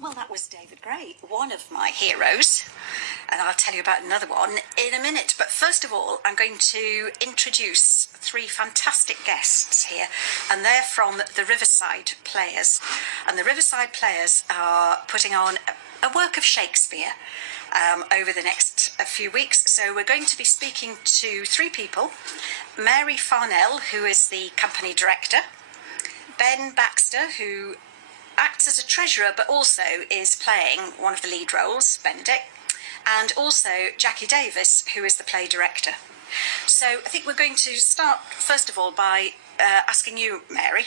Well, that was David Gray, one of my heroes, and I'll tell you about another one in a minute. But first of all, I'm going to introduce three fantastic guests here, and they're from the Riverside Players. And the Riverside Players are putting on a work of Shakespeare over the next few weeks. So we're going to be speaking to three people: Mary Farnell, who is the company director; Ben Baxter, who acts as a treasurer but also is playing one of the lead roles, Benedict; and also Jacky Davis, who is the play director. So I think we're going to start first of all by asking you, Mary,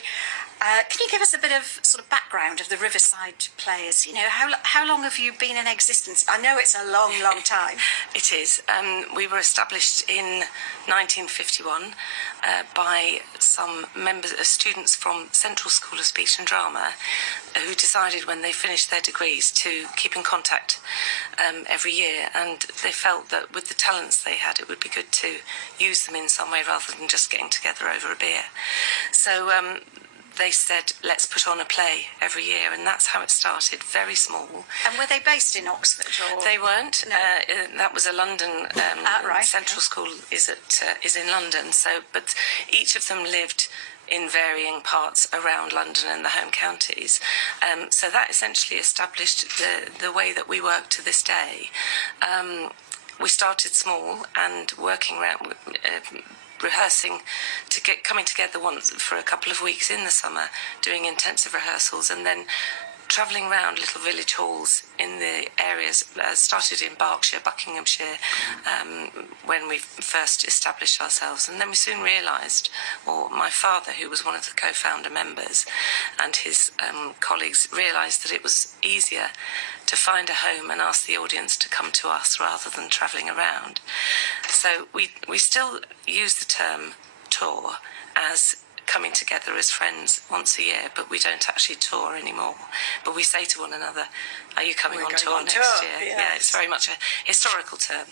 can you give us a bit of sort of background of the Riverside Players? You know, how long have you been in existence? I know it's a long, long time. It is. We were established in 1951 by some students from Central School of Speech and Drama who decided when they finished their degrees to keep in contact every year, and they felt that with the talents they had it would be good to use them in some way rather than just getting together over a beer. So they said, let's put on a play every year, and that's how it started, very small. And were they based in Oxford? Or? They weren't. No. That was a London, right. Central School is in London, so, but each of them lived in varying parts around London and the home counties. So that essentially established the way that we work to this day. We started small and working around rehearsing, coming together once for a couple of weeks in the summer, doing intensive rehearsals, and then travelling around little village halls in the areas. Started in Berkshire, Buckinghamshire, when we first established ourselves, and then we soon realised, or my father, who was one of the co-founder members, and his colleagues realised that it was easier to find a home and ask the audience to come to us rather than travelling around. So we still use the term tour as coming together as friends once a year, but we don't actually tour anymore. But we say to one another, are you coming on tour next year? Yes. Yeah, it's very much a historical term.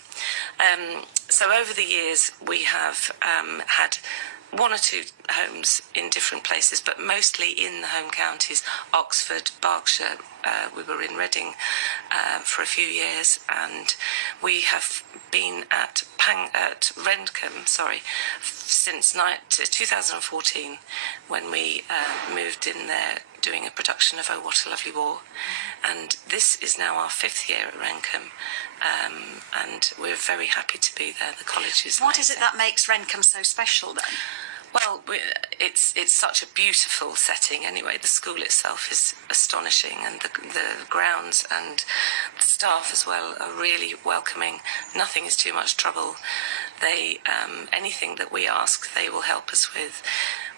So over the years we have had one or two homes in different places, but mostly in the home counties: Oxford, Berkshire. We were in Reading for a few years, and we have been at Rendcombe, since 2014, when we moved in there doing a production of Oh What a Lovely War. And this is now our 5th year at Rendcombe, and we're very happy to be there. The college is What amazing. is it that makes Rendcombe so special then? Well, it's such a beautiful setting anyway. The school itself is astonishing, and the grounds and the staff as well are really welcoming. Nothing is too much trouble. They anything that we ask, they will help us with.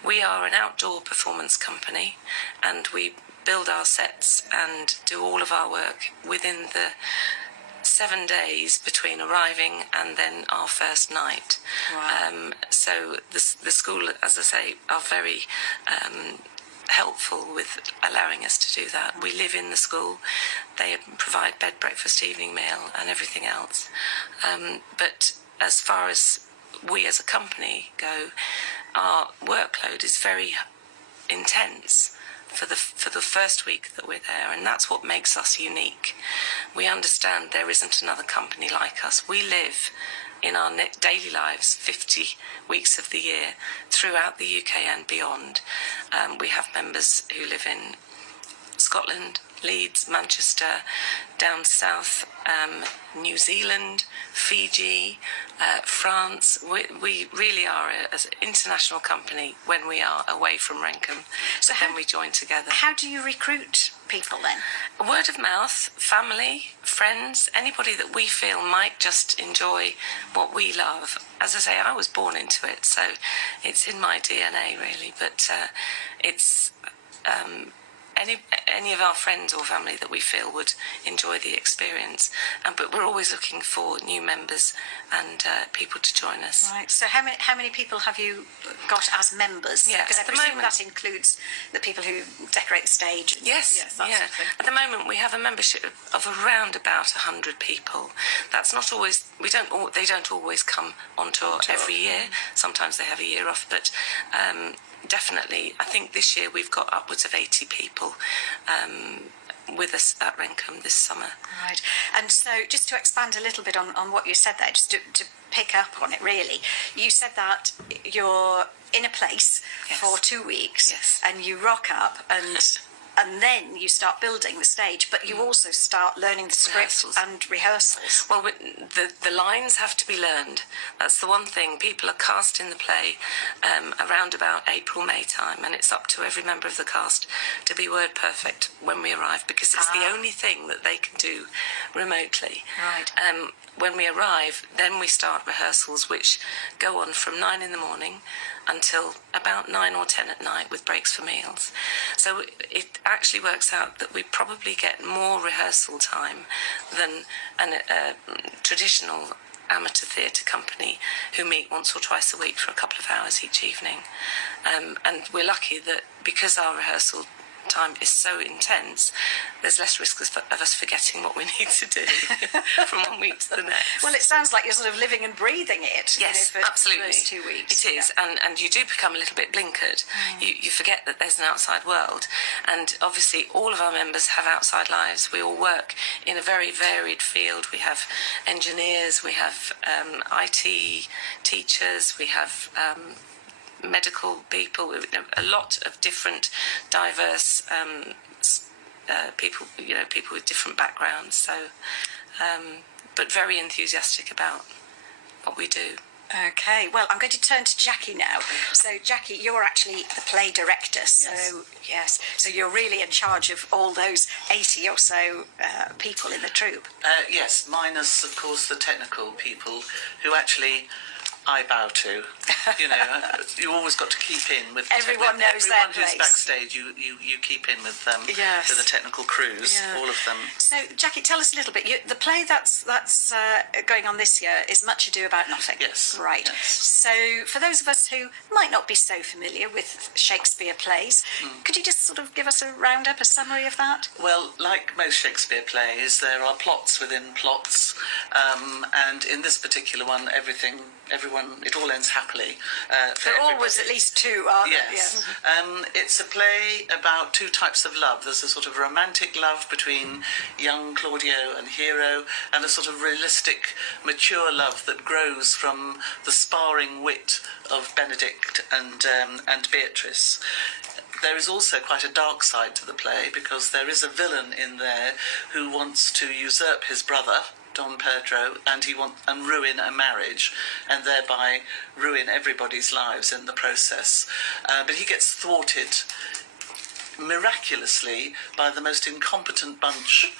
We are an outdoor performance company, and we build our sets and do all of our work within the 7 days between arriving and then our first night. Wow. So the school, as I say, are very helpful with allowing us to do that. We live in the school. They provide bed, breakfast, evening meal and everything else. But as far as we as a company go, our workload is very intense for the first week that we're there, and that's what makes us unique. We understand there isn't another company like us. We live in our daily lives 50 weeks of the year throughout the UK and beyond. We have members who live in Scotland, Leeds, Manchester, down south, New Zealand, Fiji, France. We really are an international company when we are away from Rendcombe. So then we join together. How do you recruit people then? Word of mouth, family, friends, anybody that we feel might just enjoy what we love. As I say, I was born into it, so it's in my DNA really, but it's any of our friends or family that we feel would enjoy the experience. But we're always looking for new members and people to join us. Right. So how many people have you got as members? Yeah, because I presume that includes the people who decorate the stage. Yes, that sort of thing. At the moment we have a membership of around about 100 people. That's not always. They don't always come on tour every year. Sometimes they have a year off, but definitely, I think this year we've got upwards of 80 people with us at Rencombe this summer. Right. And so just to expand a little bit on what you said there, just to pick up on it really, you said that you're in a place for 2 weeks and you rock up and then you start building the stage, but you also start learning the script and rehearsals. Well, the lines have to be learned. That's the one thing. People are cast in the play around about April, May time, and it's up to every member of the cast to be word perfect when we arrive, because it's the only thing that they can do remotely. Right. When we arrive, then we start rehearsals, which go on from 9 in the morning until about 9 or 10 at night, with breaks for meals. So it actually works out that we probably get more rehearsal time than a traditional amateur theatre company who meet once or twice a week for a couple of hours each evening. And we're lucky that because our rehearsal time is so intense, there's less risk of us forgetting what we need to do from one week to the next. Well, it sounds like you're sort of living and breathing it. Yes, for absolutely. those 2 weeks. It is, and you do become a little bit blinkered. You forget that there's an outside world, and obviously all of our members have outside lives. We all work in a very varied field. We have engineers, we have IT teachers, we have medical people, a lot of different diverse people, people with different backgrounds. So, but very enthusiastic about what we do. Okay, well, I'm going to turn to Jacky now. So, Jacky, you're actually the play director. So, so you're really in charge of all those 80 or so people in the troupe. Yes, minus, of course, the technical people who actually I bow to. You always got to keep in with the everyone knows their place. Everyone who's backstage, you keep in with them, with the technical crews, all of them. So, Jacky, tell us a little bit. The play that's going on this year is Much Ado About Nothing. Yes. Right. Yes. So, for those of us who might not be so familiar with Shakespeare plays, could you just sort of give us a roundup, a summary of that? Well, like most Shakespeare plays, there are plots within plots, and in this particular one, it all ends happily. There are always at least two, aren't there? Yes. It's a play about two types of love. There's a sort of romantic love between young Claudio and Hero, and a sort of realistic, mature love that grows from the sparring wit of Benedict and Beatrice. There is also quite a dark side to the play, because there is a villain in there who wants to usurp his brother, Don Pedro, and ruin a marriage, and thereby ruin everybody's lives in the process. But he gets thwarted miraculously by the most incompetent bunch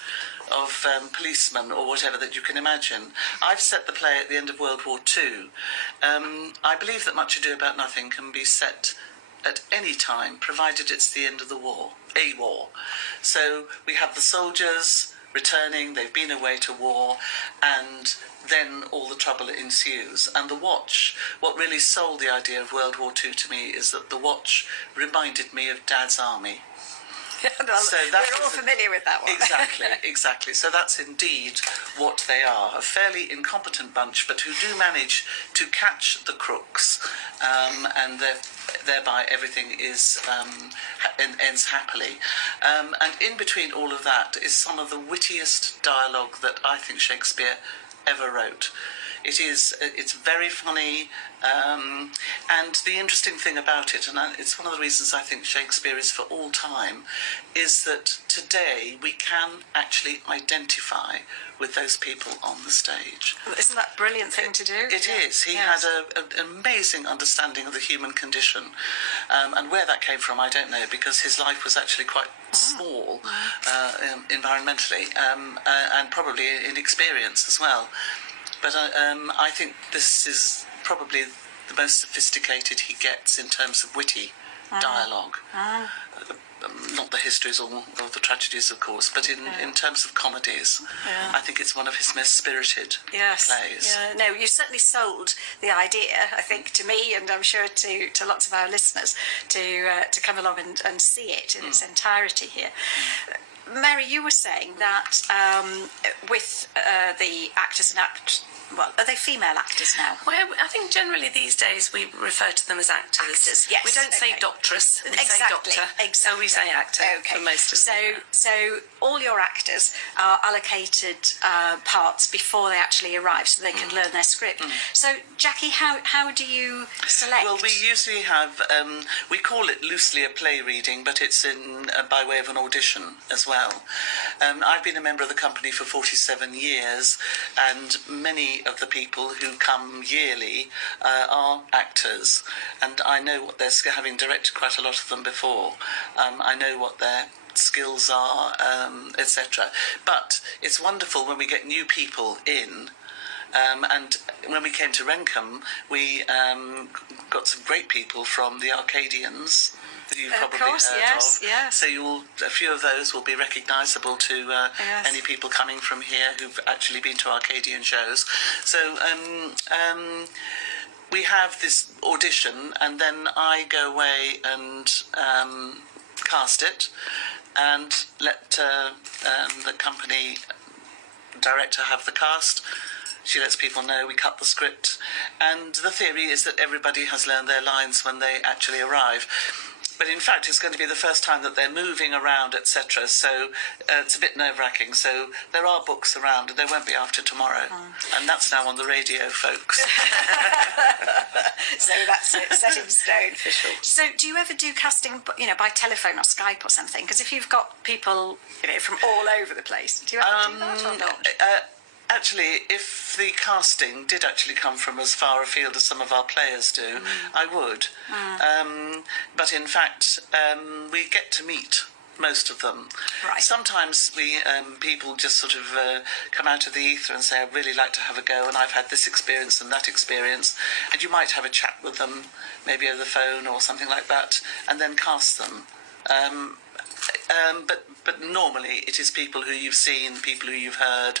of policemen or whatever that you can imagine. I've set the play at the end of World War II. I believe that Much Ado About Nothing can be set at any time, provided it's the end of the war, a war. So we have the soldiers returning, they've been away to war, and then all the trouble ensues. And the Watch, what really sold the idea of World War II to me is that the Watch reminded me of Dad's Army. So we're all familiar with that one. Exactly. So that's indeed what they are, a fairly incompetent bunch, but who do manage to catch the crooks, and thereby everything ends happily. And in between all of that is some of the wittiest dialogue that I think Shakespeare ever wrote. It's very funny, and the interesting thing about it, and it's one of the reasons I think Shakespeare is for all time, is that today we can actually identify with those people on the stage. Well, isn't that a brilliant thing to do? It is. He had an amazing understanding of the human condition, and where that came from, I don't know, because his life was actually quite small environmentally, and probably in experience as well. But I think this is probably the most sophisticated he gets in terms of witty dialogue. Not the histories or the tragedies, of course, but in terms of comedies, I think it's one of his most spirited plays. Yeah, no, you certainly sold the idea, I think, to me, and I'm sure to lots of our listeners, to come along and see it in its entirety here. Mary, you were saying that with the actors and well, are they female actors now? Well, I think generally these days we refer to them as actors. Actors, yes. We don't say doctress, we say doctor. Exactly. So we say actor for most of them. So all your actors are allocated parts before they actually arrive so they can learn their script. So, Jacky, how do you select? Well, we usually have, we call it loosely a play reading, but it's in by way of an audition as well. I've been a member of the company for 47 years, and many of the people who come yearly are actors, and I know what they're, having directed quite a lot of them before, I know what their skills are, etc. But it's wonderful when we get new people in. And when we came to Rentham, we got some great people from the Arcadians that you've probably heard of. Yes. So a few of those will be recognisable to any people coming from here who've actually been to Arcadian shows. So we have this audition, and then I go away and cast it, and let the company director have the cast. She lets people know, we cut the script, and the theory is that everybody has learned their lines when they actually arrive. But in fact, it's going to be the first time that they're moving around, etc. So it's a bit nerve-wracking. So there are books around, and they won't be after tomorrow. And that's now on the radio, folks. So that's it, set in stone. So do you ever do casting, by telephone or Skype or something? Because if you've got people, from all over the place, do you ever do that or not? Actually, if the casting did actually come from as far afield as some of our players do, I would. But in fact, we get to meet most of them. Right. Sometimes people just sort of come out of the ether and say, I'd really like to have a go, and I've had this experience and that experience, and you might have a chat with them, maybe over the phone or something like that, and then cast them. But normally it is people who you've seen, people who you've heard,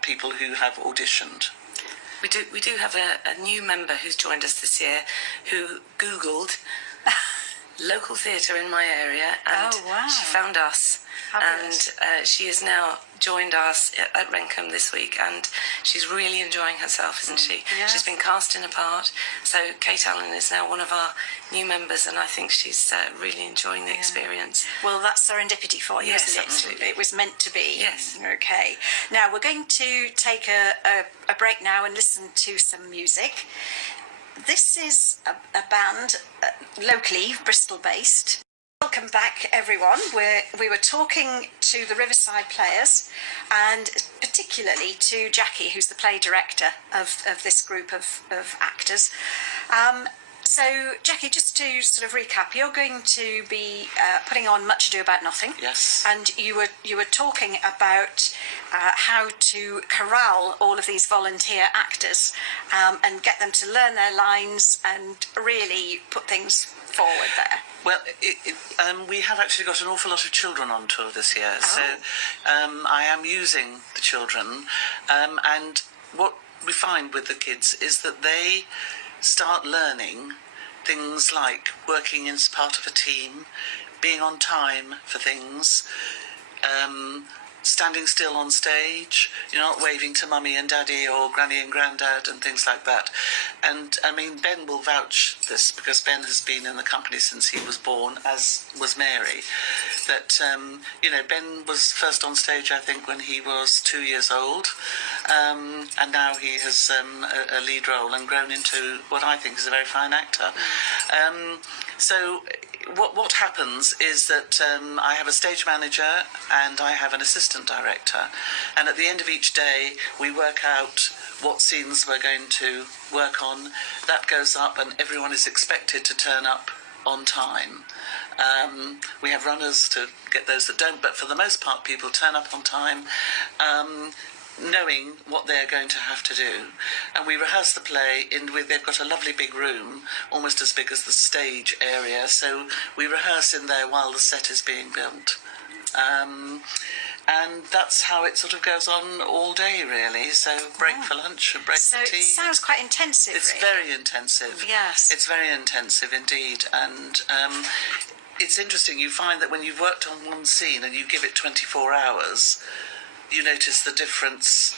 people who have auditioned. We do have a new member who's joined us this year who Googled local theatre in my area, and she found us. Fabulous. And she has now joined us at Rentham this week, and she's really enjoying herself, isn't she? Yes. She's been cast in a part, so Kate Allen is now one of our new members, and I think she's really enjoying the experience. Well, that's serendipity for you, Yes, isn't it? absolutely. It was meant to be. Yes. Okay. Now, we're going to take a break now and listen to some music. This is a band locally, Bristol-based. Welcome back, everyone. We were talking to the Riverside players, and particularly to Jacky, who's the play director of this group of actors. So, Jacky, just to sort of recap, you're going to be putting on Much Ado About Nothing. Yes. And you were talking about how to corral all of these volunteer actors and get them to learn their lines and really put things forward there. Well, we have actually got an awful lot of children on tour this year, so I am using the children, and what we find with the kids is that they start learning things like working as part of a team, being on time for things, standing still on stage, you're not waving to mummy and daddy or granny and granddad and things like that. And I mean, Ben will vouch this, because Ben has been in the company since he was born, as was Mary, that Ben was first on stage, I think, when he was 2 years old, and now he has a lead role and grown into what I think is a very fine actor. So what happens is that I have a stage manager and I have an assistant director, and at the end of each day we work out what scenes we're going to work on. That goes up, and everyone is expected to turn up on time. We have runners to get those that don't, but for the most part people turn up on time, knowing what they're going to have to do. And we rehearse the play they've got a lovely big room, almost as big as the stage area, so we rehearse in there while the set is being built. And that's how it sort of goes on all day, really. So break for lunch and break for tea. So it sounds quite intensive. It's really. very intensive. Yes. It's very intensive indeed. And it's interesting. You find that when you've worked on one scene and you give it 24 hours, you notice the difference.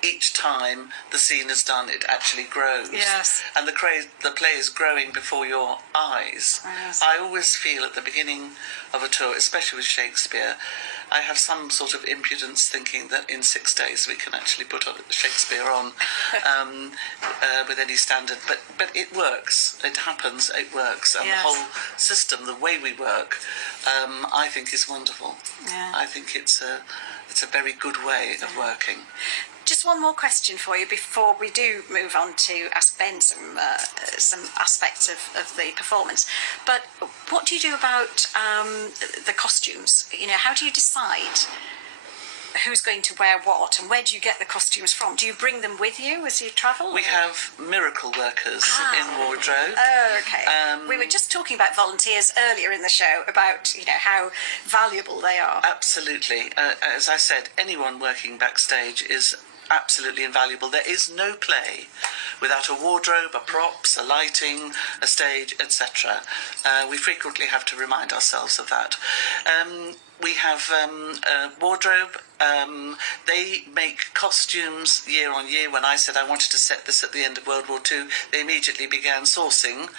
Each time the scene is done, it actually grows. Yes. And the play is growing before your eyes. Yes. I always feel at the beginning of a tour, especially with Shakespeare, I have some sort of impudence thinking that in 6 days we can actually put Shakespeare on with any standard. But it works. It happens. It works. And Yes. the whole system, the way we work, I think is wonderful. Yeah. I think it's a very good way of working. Just one more question for you before we do move on to ask Ben some aspects of the performance. But what do you do about the costumes? You know, how do you decide who's going to wear what, and where do you get the costumes from? Do you bring them with you as you travel? We have miracle workers in wardrobe. Oh, okay. We were just talking about volunteers earlier in the show, about, you know, how valuable they are. Absolutely. As I said, anyone working backstage is absolutely invaluable. There is no play without a wardrobe, a props, a lighting, a stage, etc. We frequently have to remind ourselves of that. We have a wardrobe. They make costumes year on year. When I said I wanted to set this at the end of World War II, they immediately began sourcing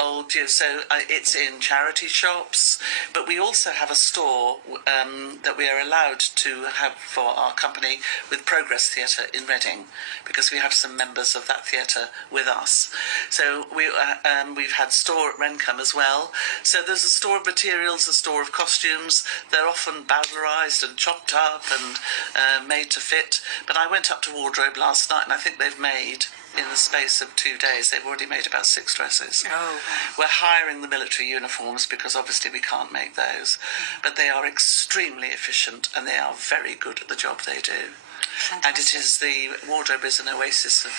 old, so it's in charity shops, but we also have a store that we are allowed to have for our company with Progress Theatre in Reading, because we have some members of that theatre with us. So we've had store at Rencombe as well. So there's a store of materials, a store of costumes. They're often bowdlerised and chopped up and made to fit. But I went up to wardrobe last night, and I think they've made, in the space of 2 days, they've already made about 6 dresses. Oh. We're hiring the military uniforms because obviously we can't make those, but they are extremely efficient and they are very good at the job they do. Fantastic. And it is, the wardrobe is an oasis of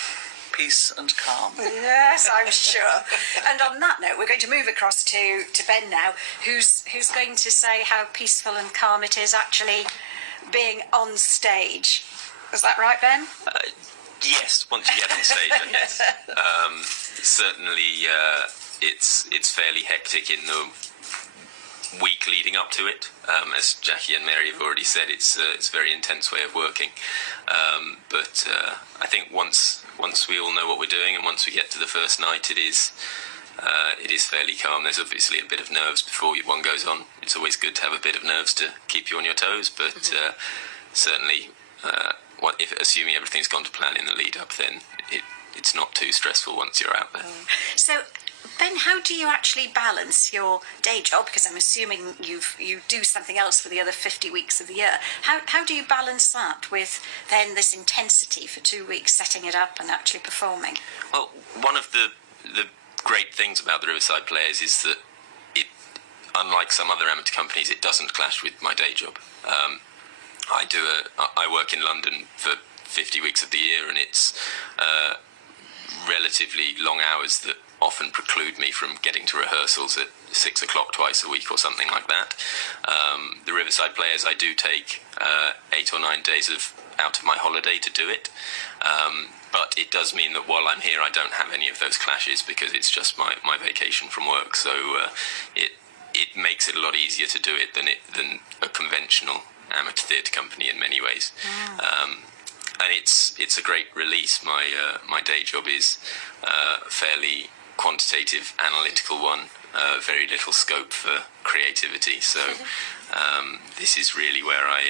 peace and calm. Yes, I'm sure. And on that note, we're going to move across to Ben now, who's going to say how peaceful and calm it is actually being on stage. Is that right, Ben? Yes, once you get on stage, I guess. Certainly, it's fairly hectic in the week leading up to it. As Jacky and Mary have already said, it's a very intense way of working. But I think once we all know what we're doing, and once we get to the first night, it is fairly calm. There's obviously a bit of nerves before one goes on. It's always good to have a bit of nerves to keep you on your toes, but certainly. Assuming everything's gone to plan in the lead up, then it's not too stressful once you're out there. So, Ben, how do you actually balance your day job? Because I'm assuming you do something else for the other 50 weeks of the year. How do you balance that with then this intensity for 2 weeks, setting it up and actually performing? Well, one of the great things about the Riverside Players is that unlike some other amateur companies, it doesn't clash with my day job. I work in London for 50 weeks of the year, and it's relatively long hours that often preclude me from getting to rehearsals at 6 o'clock twice a week or something like that. The Riverside Players, I do take 8 or 9 days out of my holiday to do it. But it does mean that while I'm here, I don't have any of those clashes, because it's just my vacation from work. So it makes it a lot easier to do it than a conventional amateur theatre company in many ways. And it's a great release. My day job is a fairly quantitative, analytical one. Very little scope for creativity. So this is really where I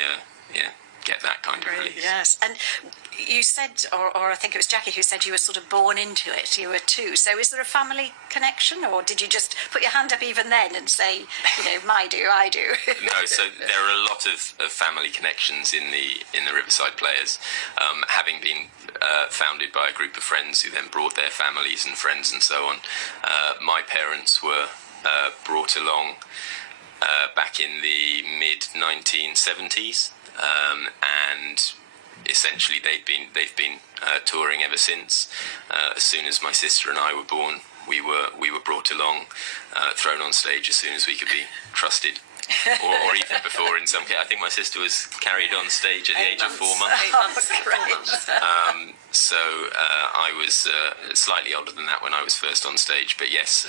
get that kind of release. Yes, and you said, or I think it was Jacky who said you were sort of born into it. You were too. So is there a family connection, or did you just put your hand up even then and say, I do? No, so there are a lot of family connections in the Riverside Players, having been founded by a group of friends who then brought their families and friends and so on. My parents were brought along back in the mid-1970s. And essentially they've been touring ever since. As soon as my sister and I were born, we were brought along, thrown on stage as soon as we could be trusted, or even before in some cases. I think my sister was carried on stage at the age of 4 months. 8 months. 4 months. So I was slightly older than that when I was first on stage, but yes,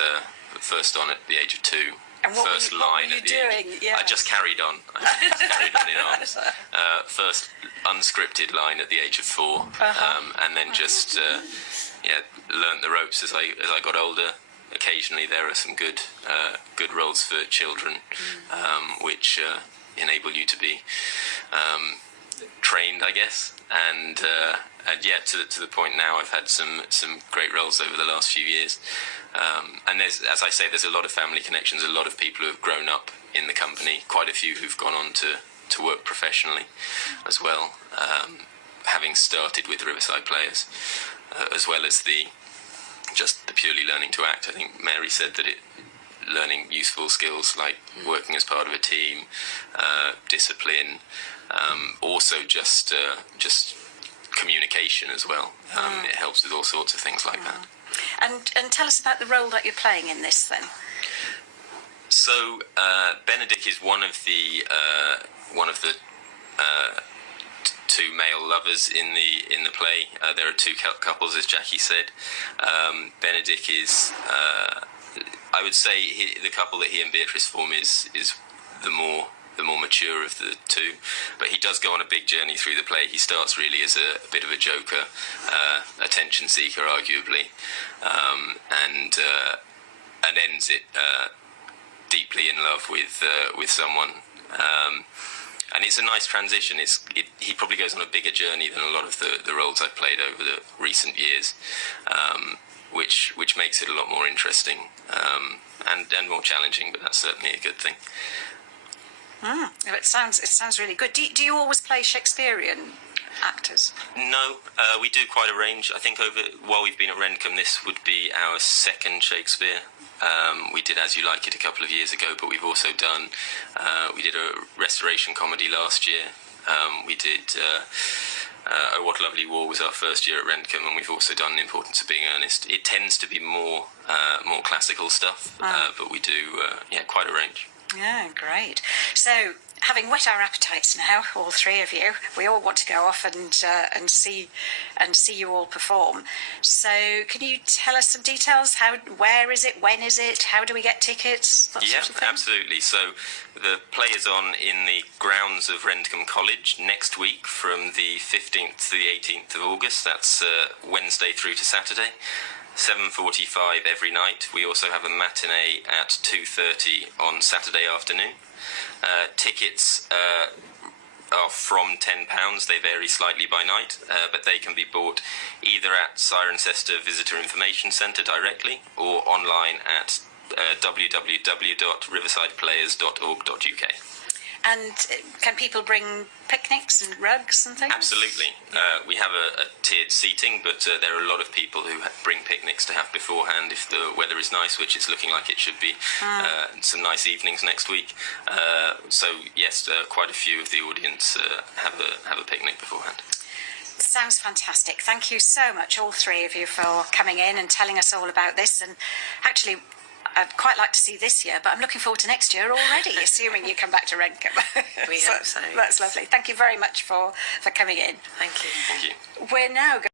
first on at the age of 2. And what first were line you at the doing? age. I just carried on. I just carried on in arms. First unscripted line at the age of 4, and then just learnt the ropes as I got older. Occasionally there are some good roles for children, which enable you to be trained, I guess, and to the point now I've had some great roles over the last few years, and as I say, there's a lot of family connections, a lot of people who have grown up in the company, quite a few who've gone on to work professionally as well, having started with Riverside Players, as well as the purely learning to act. I think Mary said that learning useful skills like working as part of a team, discipline, also just communication as well. It helps with all sorts of things like that. And tell us about the role that you're playing in this then. So Benedict is one of the two male lovers in the play. There are 2 couples, as Jacky said. Benedict is, I would say, the couple that he and Beatrice form is the more mature of the 2, but he does go on a big journey through the play. He starts really as a bit of a joker, attention seeker, arguably, and ends it deeply in love with someone. And it's a nice transition. He probably goes on a bigger journey than a lot of the roles I've played over the recent years, which makes it a lot more interesting and more challenging. But that's certainly a good thing. It sounds really good. Do you always play Shakespearean actors? No, we do quite a range. I think while we've been at Rendcomb, this would be our 2nd Shakespeare. We did As You Like It a couple of years ago, but we've also done, we did a restoration comedy last year. We did Oh What a Lovely War was our first year at Rendcomb, and we've also done The Importance of Being Earnest. It tends to be more classical stuff, but we do quite a range. Yeah, great. So, having whet our appetites now, all 3 of you, we all want to go off and see you all perform. So, can you tell us some details? Where is it? When is it? How do we get tickets? That sort of thing? Absolutely. So, the play is on in the grounds of Rendcomb College next week from the 15th to the 18th of August. That's Wednesday through to Saturday. 7:45 every night. We also have a matinee at 2:30 on Saturday afternoon. Tickets are from £10. They vary slightly by night, but they can be bought either at Cirencester Visitor Information Centre directly or online at www.riversideplayers.org.uk. And can people bring picnics and rugs and things? Absolutely. We have a tiered seating, but there are a lot of people who bring picnics to have beforehand if the weather is nice, which it's looking like it should be. Some nice evenings next week. So yes, quite a few of the audience have a picnic beforehand. Sounds fantastic. Thank you so much, all 3 of you, for coming in and telling us all about this. And actually, I'd quite like to see this year, but I'm looking forward to next year already, assuming you come back to Rendcomb. We hope so. That's lovely. Thank you very much for coming in. Thank you. Thank you. We're now going